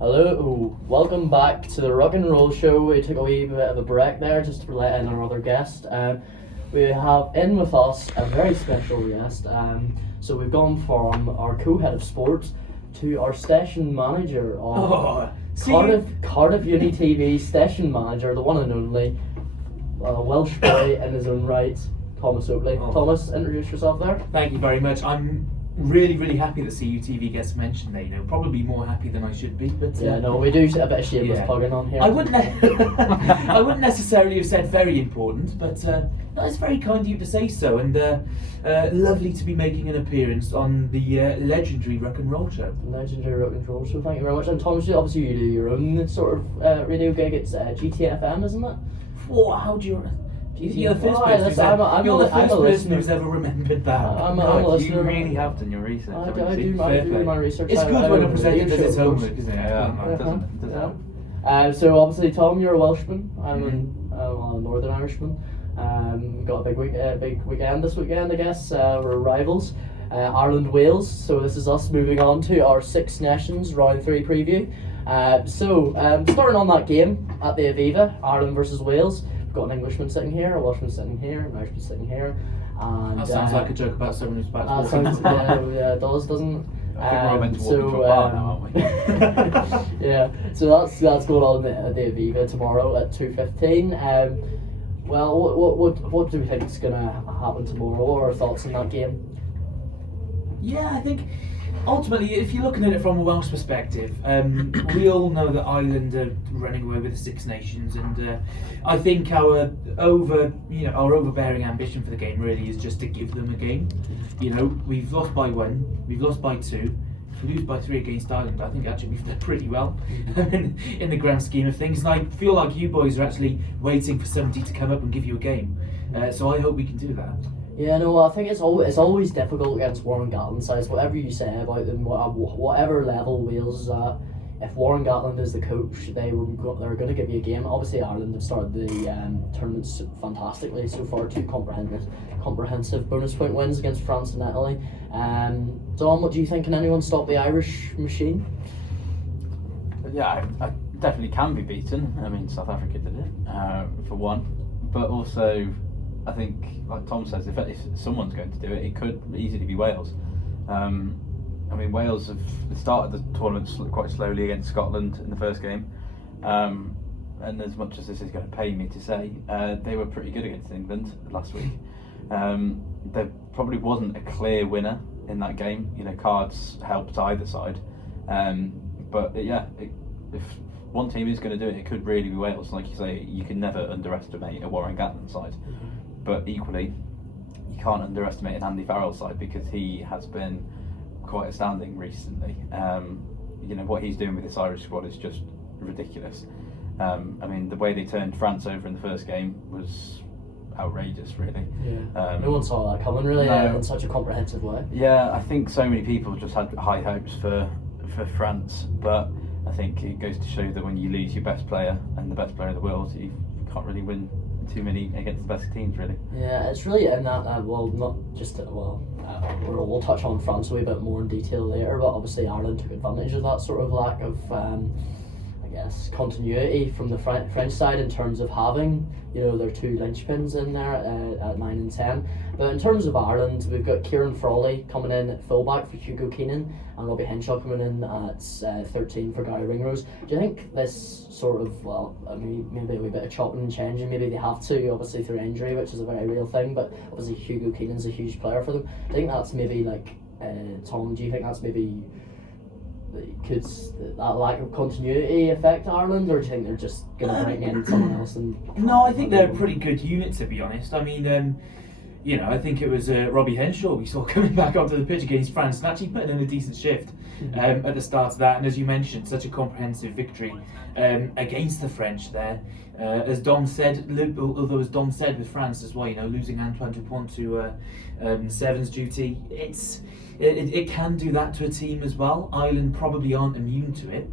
Hello, welcome back to the Rock and Roll Show. We took a wee bit of a break there just to let in our other guest. We have in with us a very special guest. So we've gone from our co-head of sports to our station manager on Cardiff Uni TV station manager, the one and only Welsh boy in his own right, Thomas Oakley. Thomas, introduce yourself there. Thank you very much. I'm really happy that CUTV gets mentioned there. Probably more happy than I should be, but we do a bit of shameless plugging on here. I wouldn't I wouldn't necessarily have said very important, but it's very kind of you to say so, and lovely to be making an appearance on the legendary Ruck and Roll Show. Legendary Rock and Roll Show. Thank you very much. And Thomas, obviously you do your own sort of radio gig. It's GTFM, isn't it? Oh, how do you? You're the first person who's ever remembered that. I'm a listener. You really have done your research. I do my research. It's good when a presenter does his homework, isn't it? Yeah. So obviously, Tom, you're a Welshman. I'm a Northern Irishman. We've got a big weekend this weekend, I guess. We're rivals. Ireland, Wales. So this is us moving on to our Six Nations Round 3 preview. Starting on that game at the Aviva, Ireland versus Wales. We've got an Englishman sitting here, a Welshman sitting here, an Irishman sitting here. And, that sounds like a joke about someone who's about to it does, doesn't it? I think we're all meant to walk into a bar now, aren't we? Yeah, so that's going on at the Aviva tomorrow at 2:15. What do we think is going to happen tomorrow? What are our thoughts on that game? Yeah, I think ultimately, if you're looking at it from a Welsh perspective, we all know that Ireland are running away with the Six Nations, and I think our overbearing ambition for the game really is just to give them a game. We've lost by 1, we've lost by 2. If we lose by 3 against Ireland, I think actually we've done pretty well in the grand scheme of things. And I feel like you boys are actually waiting for somebody to come up and give you a game. So I hope we can do that. Yeah, no, I think it's always difficult against Warren Gatland sides. Whatever you say about them, whatever level Wales is at, if Warren Gatland is the coach, they're going to give you a game. Obviously, Ireland have started the tournament fantastically so far. 2 comprehensive bonus point wins against France and Italy. Dom, what do you think? Can anyone stop the Irish machine? Yeah, I definitely can be beaten. I mean, South Africa did it, for one. But also, I think, like Tom says, if someone's going to do it, it could easily be Wales. Wales have started the tournament quite slowly against Scotland in the first game, and as much as this is going to pay me to say, they were pretty good against England last week. There probably wasn't a clear winner in that game. Cards helped either side, if one team is going to do it, it could really be Wales. Like you say, you can never underestimate a Warren Gatland side. But equally, you can't underestimate an Andy Farrell side because he has been quite astounding recently. What he's doing with this Irish squad is just ridiculous. The way they turned France over in the first game was outrageous, really. Yeah. No one saw that coming, really, in such a comprehensive way. Yeah, I think so many people just had high hopes for France, but I think it goes to show that when you lose your best player and the best player in the world, you can't really win too many against the best teams, really. Yeah, it's really in that, we'll touch on France a wee bit more in detail later, but obviously Ireland took advantage of that sort of lack of, continuity from the French side in terms of having, their 2 linchpins in there at 9 and 10. But in terms of Ireland, we've got Kieran Frawley coming in at fullback for Hugo Keenan and Robbie Henshaw coming in at 13 for Gary Ringrose. Do you think this sort of, maybe a wee bit of chopping and changing, maybe they have to, obviously through injury, which is a very real thing, but obviously Hugo Keenan's a huge player for them. I think that's maybe Tom, do you think that's maybe, could that lack of continuity affect Ireland, or do you think they're just going to bring in someone else? No, I think they're a pretty good unit, to be honest. I think it was Robbie Henshaw we saw coming back onto the pitch against France and actually putting in a decent shift at the start of that. And as you mentioned, such a comprehensive victory against the French there. As Dom said, although as Dom said with France as well, losing Antoine Dupont to sevens duty, it can do that to a team as well. Ireland probably aren't immune to it.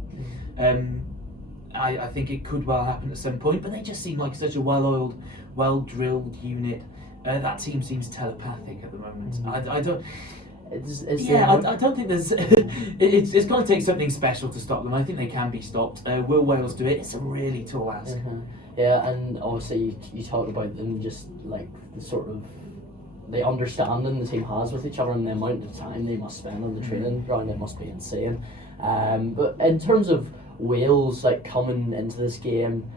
I think it could well happen at some point, but they just seem like such a well-oiled, well-drilled unit. That team seems telepathic at the moment. I don't. I don't think there's. It's going to take something special to stop them. I think they can be stopped. Will Wales do it? It's a really tall ask. Yeah, and obviously you talked about them just like the sort of the understanding the team has with each other and the amount of time they must spend on the training ground. It must be insane. But in terms of Wales, like coming into this game,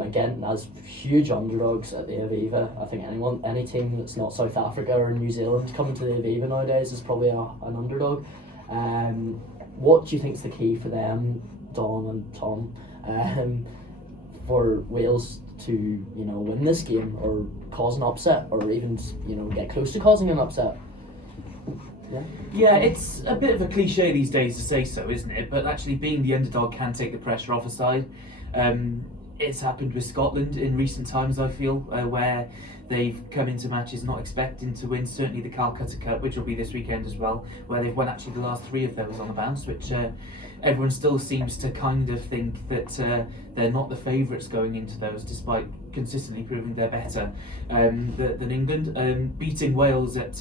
again as huge underdogs at the Aviva, I think any team that's not South Africa or New Zealand coming to the Aviva nowadays is probably an underdog. What do you think is the key for them, Dom and Tom, for Wales to win this game or cause an upset or even get close to causing an upset? Yeah, it's a bit of a cliche these days to say so, isn't it? But actually being the underdog can take the pressure off a side. It's happened with Scotland in recent times, I feel, where they've come into matches not expecting to win. Certainly the Calcutta Cup, which will be this weekend as well, where they've won actually the last 3 of those on the bounce, which everyone still seems to kind of think that they're not the favourites going into those, despite consistently proving they're better than England. Beating Wales at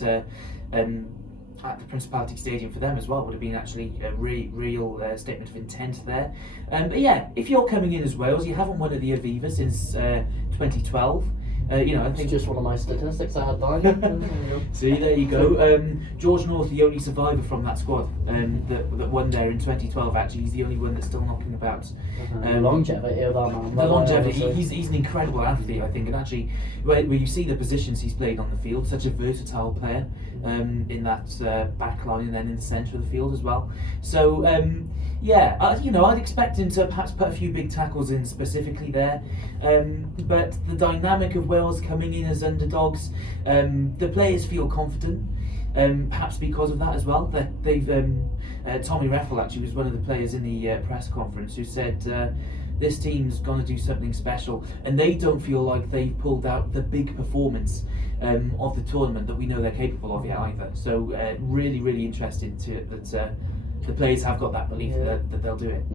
the Principality Stadium for them as well would have been actually a real statement of intent there. But yeah, if you're coming in as Wales, you haven't won at the Aviva since 2012. I think it's just one of my statistics I had down. See, there you go. George North, the only survivor from that squad that won there in 2012. Actually, he's the only one that's still knocking about. The longevity of that man. The longevity. He's an incredible athlete, I think, and actually, where you see the positions he's played on the field, such a versatile player in that back line and then in the centre of the field as well. So I'd expect him to perhaps put a few big tackles in specifically there, but the dynamic of Wales coming in as underdogs, the players feel confident, perhaps because of that as well. They've Tommy Reffel actually was one of the players in the press conference who said this team's going to do something special, and they don't feel like they've pulled out the big performance of the tournament that we know they're capable of yet either. So really, really interesting that the players have got that belief that they'll do it.